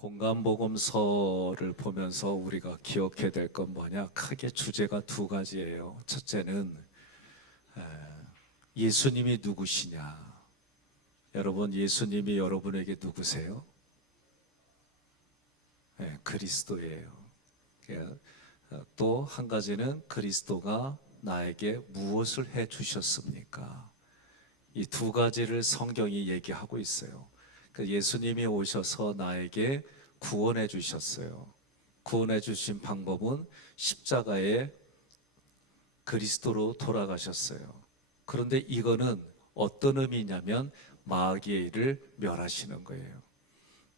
공간복음서를 보면서 우리가 기억해야 될 건 뭐냐? 크게 주제가 두 가지예요. 첫째는 예수님이 누구시냐? 여러분, 예수님이 여러분에게 누구세요? 그리스도예요. 또 한 가지는 그리스도가 나에게 무엇을 해 주셨습니까? 이 두 가지를 성경이 얘기하고 있어요. 예수님이 오셔서 나에게 구원해 주셨어요. 구원해 주신 방법은 십자가에 그리스도로 돌아가셨어요. 그런데 이거는 어떤 의미냐면 마귀의 일을 멸하시는 거예요.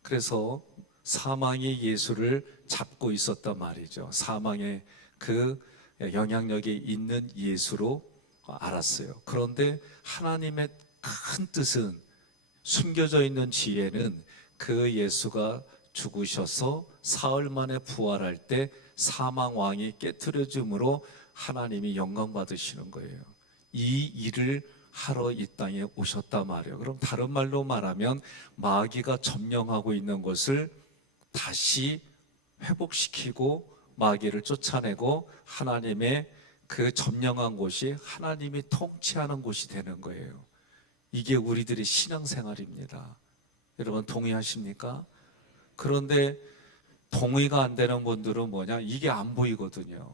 그래서 사망이 예수를 잡고 있었단 말이죠. 사망의 그 영향력이 있는 예수로 알았어요. 그런데 하나님의 큰 뜻은, 숨겨져 있는 지혜는 그 예수가 죽으셔서 사흘 만에 부활할 때 사망 왕이 깨트려짐으로 하나님이 영광 받으시는 거예요. 이 일을 하러 이 땅에 오셨단 말이에요. 그럼 다른 말로 말하면 마귀가 점령하고 있는 것을 다시 회복시키고 마귀를 쫓아내고 하나님의 그 점령한 곳이 하나님이 통치하는 곳이 되는 거예요. 이게 우리들의 신앙생활입니다. 여러분 동의하십니까? 그런데 동의가 안 되는 분들은 뭐냐? 이게 안 보이거든요.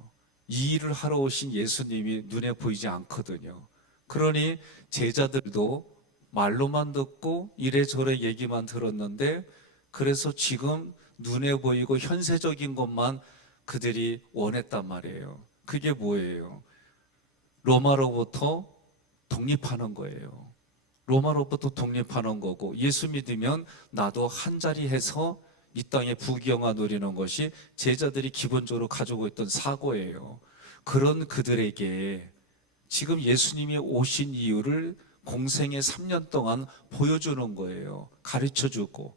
이 일을 하러 오신 예수님이 눈에 보이지 않거든요. 그러니 제자들도 말로만 듣고 이래저래 얘기만 들었는데, 그래서 지금 눈에 보이고 현세적인 것만 그들이 원했단 말이에요. 그게 뭐예요? 로마로부터 독립하는 거예요. 로마로부터 독립하는 거고, 예수 믿으면 나도 한 자리 해서 이 땅에 부귀영화 누리는 것이 제자들이 기본적으로 가지고 있던 사고예요. 그런 그들에게 지금 예수님이 오신 이유를 공생의 3년 동안 보여주는 거예요. 가르쳐주고.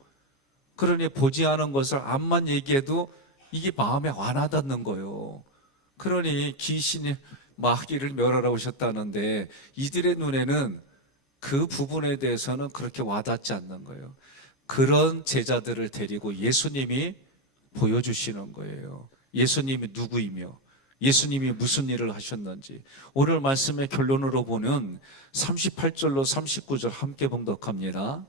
그러니 보지 않은 것을 암만 얘기해도 이게 마음에 와닿는 거예요. 그러니 귀신이 마귀를 멸하러 오셨다는데 이들의 눈에는 그 부분에 대해서는 그렇게 와닿지 않는 거예요. 그런 제자들을 데리고 예수님이 보여주시는 거예요. 예수님이 누구이며 예수님이 무슨 일을 하셨는지. 오늘 말씀의 결론으로 보는 38절로 39절 함께 봉독합니다.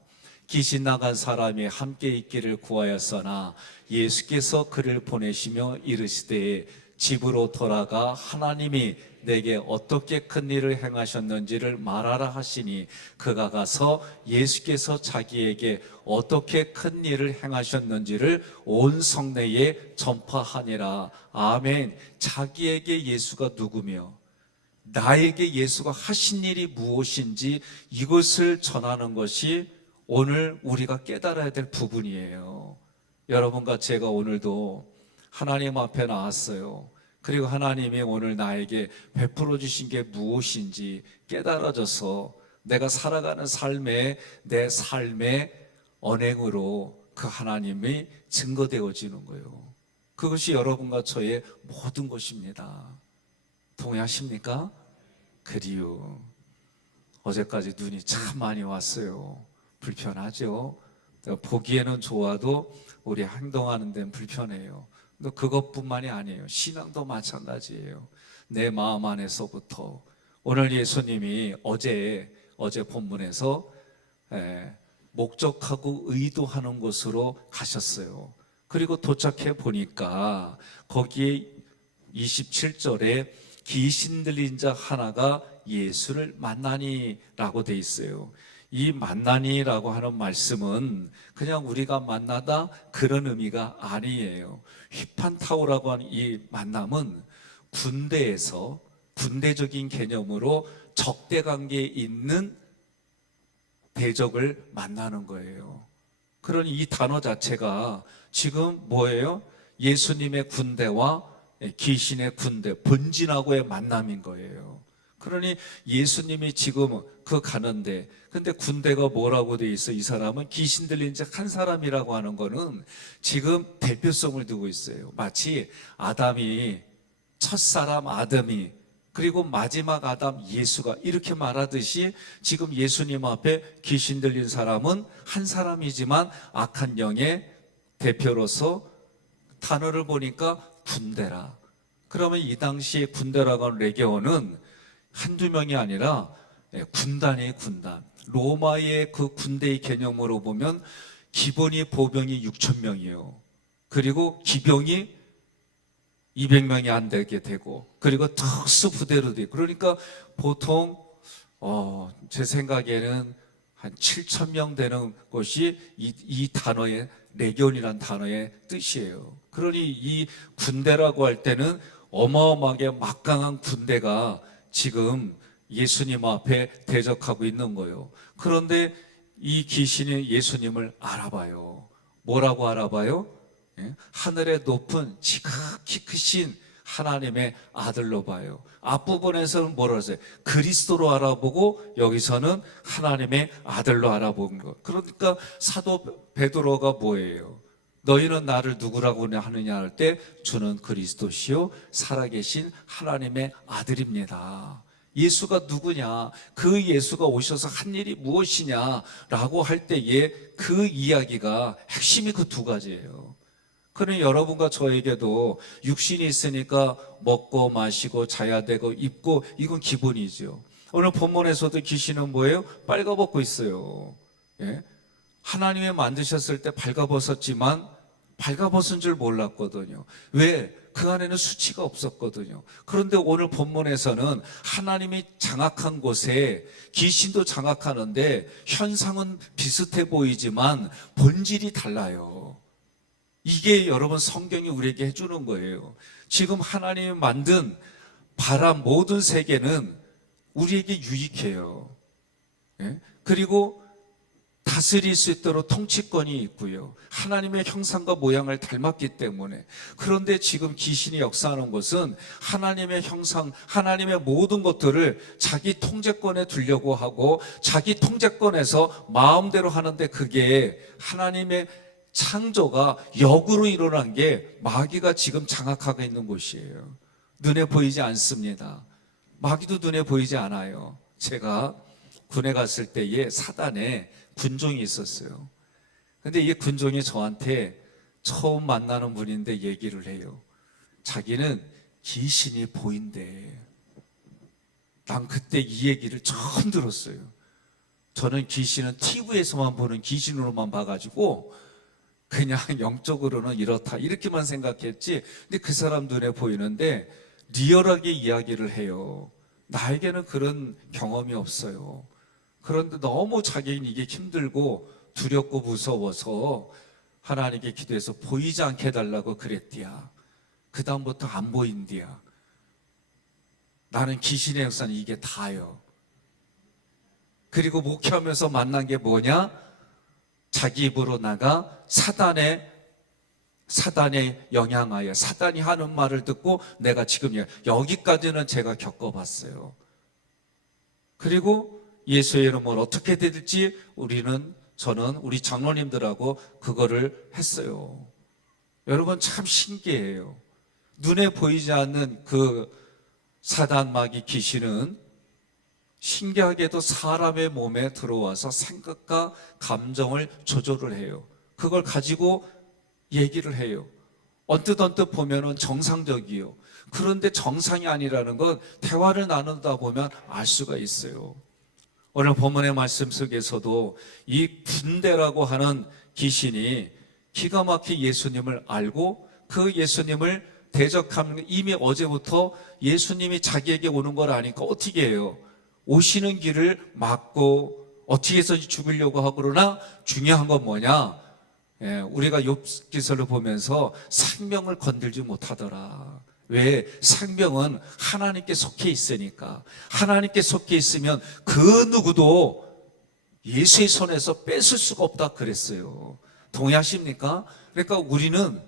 귀신 나간 사람이 함께 있기를 구하였으나 예수께서 그를 보내시며 이르시되 집으로 돌아가 하나님이 내게 어떻게 큰 일을 행하셨는지를 말하라 하시니 그가 가서 예수께서 자기에게 어떻게 큰 일을 행하셨는지를 온 성내에 전파하니라. 아멘. 자기에게 예수가 누구며 나에게 예수가 하신 일이 무엇인지 이것을 전하는 것이 오늘 우리가 깨달아야 될 부분이에요. 여러분과 제가 오늘도 하나님 앞에 나왔어요. 그리고 하나님이 오늘 나에게 베풀어 주신 게 무엇인지 깨달아져서 내가 살아가는 삶에 내 삶의 언행으로 그 하나님이 증거되어지는 거예요. 그것이 여러분과 저의 모든 것입니다. 동의하십니까? 그리요. 어제까지 눈이 참 많이 왔어요. 불편하죠? 보기에는 좋아도 우리 행동하는 데는 불편해요. 그것뿐만이 아니에요. 신앙도 마찬가지예요. 내 마음 안에서부터. 오늘 예수님이 어제 본문에서 목적하고 의도하는 곳으로 가셨어요. 그리고 도착해 보니까 거기에 27절에 귀신 들린 자 하나가 예수를 만나니라고 돼 있어요. 이 만나니라고 하는 말씀은 그냥 우리가 만나다 그런 의미가 아니에요. 휘판타오라고 하는 이 만남은 군대에서 군대적인 개념으로 적대 관계에 있는 대적을 만나는 거예요. 그러니 이 단어 자체가 지금 뭐예요? 예수님의 군대와 귀신의 군대, 번진하고의 만남인 거예요. 그러니 예수님이 지금 가는데, 근데 군대가 뭐라고 돼 있어? 이 사람은 귀신 들린 자 한 사람이라고 하는 거는 지금 대표성을 두고 있어요. 마치 아담이, 첫사람 아담이, 그리고 마지막 아담 예수가 이렇게 말하듯이 지금 예수님 앞에 귀신 들린 사람은 한 사람이지만 악한 영의 대표로서 단어를 보니까 군대라. 그러면 이 당시에 군대라고 하는 레기온은 한두 명이 아니라 군단이에요, 군단. 로마의 그 군대의 개념으로 보면 기본이 보병이 6,000명이에요. 그리고 기병이 200명이 안 되게 되고, 그리고 특수 부대로 돼. 그러니까 보통 제 생각에는 한 7,000명 되는 것이 이 단어의 레기온이라는 단어의 뜻이에요. 그러니 이 군대라고 할 때는 어마어마하게 막강한 군대가 지금 예수님 앞에 대적하고 있는 거예요. 그런데 이 귀신이 예수님을 알아봐요. 뭐라고 알아봐요? 하늘의 높은 지극히 크신 하나님의 아들로 봐요. 앞부분에서는 뭐라고 했어요? 그리스도로 알아보고 여기서는 하나님의 아들로 알아본 거. 그러니까 사도 베드로가 뭐예요? 너희는 나를 누구라고 하느냐 할 때 주는 그리스도시요 살아계신 하나님의 아들입니다. 예수가 누구냐? 그 예수가 오셔서 한 일이 무엇이냐라고 할 때에 그 이야기가 핵심이 그 두 가지예요. 그러니 여러분과 저에게도 육신이 있으니까 먹고 마시고 자야 되고 입고 이건 기본이죠. 오늘 본문에서도 귀신은 뭐예요? 빨가벗고 있어요. 예? 하나님이 만드셨을 때 발가벗었지만 발가벗은 줄 몰랐거든요. 왜? 그 안에는 수치가 없었거든요. 그런데 오늘 본문에서는 하나님이 장악한 곳에 귀신도 장악하는데 현상은 비슷해 보이지만 본질이 달라요. 이게 여러분 성경이 우리에게 해주는 거예요. 지금 하나님이 만든 바람 모든 세계는 우리에게 유익해요. 예? 그리고 다스릴 수 있도록 통치권이 있고요. 하나님의 형상과 모양을 닮았기 때문에. 그런데 지금 귀신이 역사하는 것은 하나님의 형상, 하나님의 모든 것들을 자기 통제권에 두려고 하고 자기 통제권에서 마음대로 하는데 그게 하나님의 창조가 역으로 일어난 게 마귀가 지금 장악하고 있는 곳이에요. 눈에 보이지 않습니다. 마귀도 눈에 보이지 않아요. 제가 군에 갔을 때에 사단에 군종이 있었어요. 근데 이 군종이 저한테 처음 만나는 분인데 얘기를 해요. 자기는 귀신이 보인대. 난 그때 이 얘기를 처음 들었어요. 저는 귀신은 TV에서만 보는 귀신으로만 봐가지고 그냥 영적으로는 이렇다 이렇게만 생각했지. 근데 그 사람 눈에 보이는데 리얼하게 이야기를 해요. 나에게는 그런 경험이 없어요. 그런데 너무 자기는 이게 힘들고 두렵고 무서워서 하나님께 기도해서 보이지 않게 해달라고 그랬디야. 그 다음부터 안 보인디야. 나는 귀신의 역사는 이게 다요. 그리고 목회하면서 만난 게 뭐냐? 자기 입으로 나가 사단의 영향하여 사단이 하는 말을 듣고 내가 지금 여기까지는 제가 겪어봤어요. 그리고 예수의 이름으로 어떻게 될지 저는 우리 장로님들하고 그거를 했어요. 여러분 참 신기해요. 눈에 보이지 않는 그 사단 마귀 귀신은 신기하게도 사람의 몸에 들어와서 생각과 감정을 조절을 해요. 그걸 가지고 얘기를 해요. 언뜻 보면은 정상적이요. 그런데 정상이 아니라는 건 대화를 나누다 보면 알 수가 있어요. 오늘 본문의 말씀 속에서도 이 군대라고 하는 귀신이 기가 막히게 예수님을 알고 그 예수님을 대적하는 이미 어제부터 예수님이 자기에게 오는 걸 아니까 어떻게 해요? 오시는 길을 막고 어떻게 해서든지 죽이려고 하고 그러나 중요한 건 뭐냐? 우리가 욥기서를 보면서 생명을 건들지 못하더라. 왜? 생명은 하나님께 속해 있으니까. 하나님께 속해 있으면 그 누구도 예수의 손에서 뺏을 수가 없다 그랬어요. 동의하십니까? 그러니까 우리는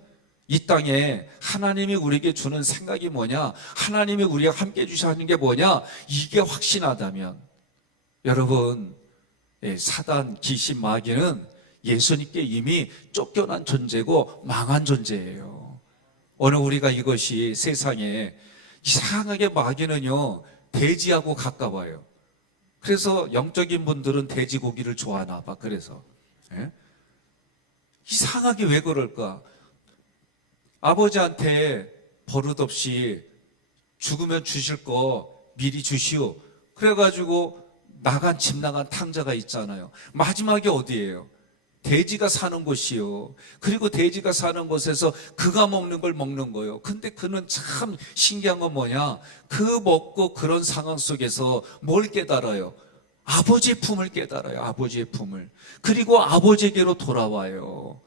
이 땅에 하나님이 우리에게 주는 생각이 뭐냐? 하나님이 우리와 함께 해주시는 게 뭐냐? 이게 확신하다면 여러분, 사단, 귀신, 마귀는 예수님께 이미 쫓겨난 존재고 망한 존재예요. 오늘 우리가 이것이 세상에 이상하게 마귀는요 돼지하고 가까워요. 그래서 영적인 분들은 돼지고기를 좋아하나 봐. 그래서 이상하게 왜 그럴까? 아버지한테 버릇없이 죽으면 주실 거 미리 주시오. 그래가지고 집 나간 탕자가 있잖아요. 마지막에 어디예요? 돼지가 사는 곳이요. 그리고 돼지가 사는 곳에서 그가 먹는 걸 먹는 거예요. 근데 그는 참 신기한 건 뭐냐? 그 먹고 그런 상황 속에서 뭘 깨달아요? 아버지의 품을 깨달아요. 아버지의 품을. 그리고 아버지에게로 돌아와요.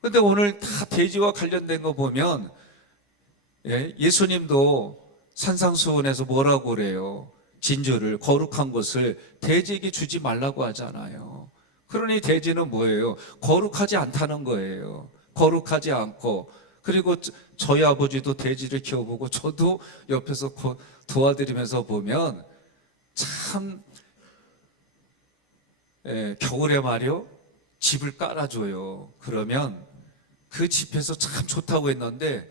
근데 오늘 다 돼지와 관련된 거 보면 예수님도 산상수훈에서 뭐라고 그래요? 진주를, 거룩한 것을 돼지에게 주지 말라고 하잖아요. 그러니 돼지는 뭐예요? 거룩하지 않다는 거예요. 거룩하지 않고. 그리고 저희 아버지도 돼지를 키워보고 저도 옆에서 도와드리면서 보면 참 겨울에 말이요 집을 깔아줘요. 그러면 그 집에서 참 좋다고 했는데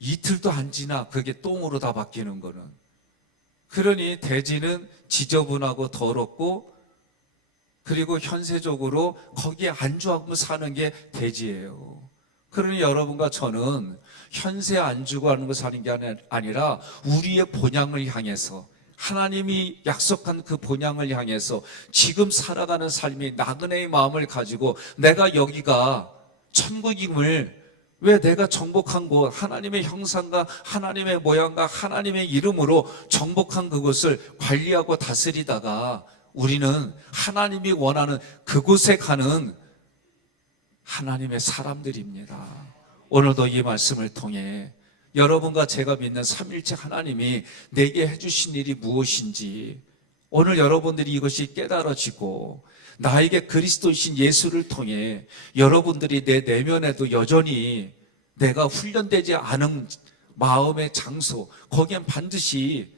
이틀도 안 지나 그게 똥으로 다 바뀌는 거는. 그러니 돼지는 지저분하고 더럽고 그리고 현세적으로 거기에 안주하고 사는 게 돼지예요. 그러니 여러분과 저는 현세 안주고 하는 거 사는 게 아니라 우리의 본향을 향해서 하나님이 약속한 그 본향을 향해서 지금 살아가는 삶이 나그네의 마음을 가지고 내가 여기가 천국임을 왜 내가 정복한 곳, 하나님의 형상과 하나님의 모양과 하나님의 이름으로 정복한 그곳을 관리하고 다스리다가 우리는 하나님이 원하는 그곳에 가는 하나님의 사람들입니다. 오늘도 이 말씀을 통해 여러분과 제가 믿는 삼일체 하나님이 내게 해주신 일이 무엇인지 오늘 여러분들이 이것이 깨달아지고 나에게 그리스도이신 예수를 통해 여러분들이 내 내면에도 여전히 내가 훈련되지 않은 마음의 장소, 거기엔 반드시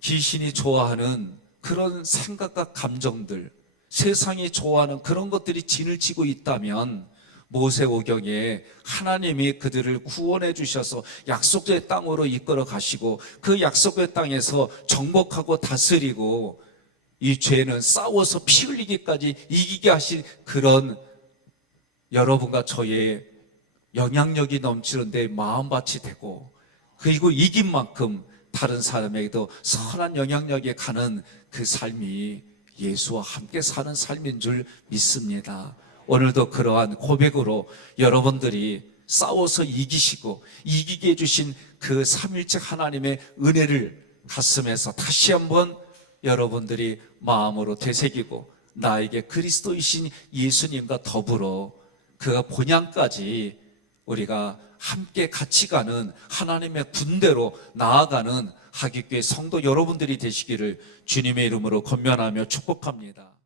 귀신이 좋아하는 그런 생각과 감정들, 세상이 좋아하는 그런 것들이 진을 치고 있다면 모세오경에 하나님이 그들을 구원해 주셔서 약속의 땅으로 이끌어 가시고 그 약속의 땅에서 정복하고 다스리고 이 죄는 싸워서 피 흘리기까지 이기게 하신 그런 여러분과 저의 영향력이 넘치는 데 마음밭이 되고 그리고 이긴 만큼 다른 사람에게도 선한 영향력이 가는 그 삶이 예수와 함께 사는 삶인 줄 믿습니다. 오늘도 그러한 고백으로 여러분들이 싸워서 이기시고 이기게 해주신 그 삼일째 하나님의 은혜를 가슴에서 다시 한번 여러분들이 마음으로 되새기고 나에게 그리스도이신 예수님과 더불어 그 본향까지 우리가 함께 같이 가는 하나님의 군대로 나아가는 하객교회 성도 여러분들이 되시기를 주님의 이름으로 권면하며 축복합니다.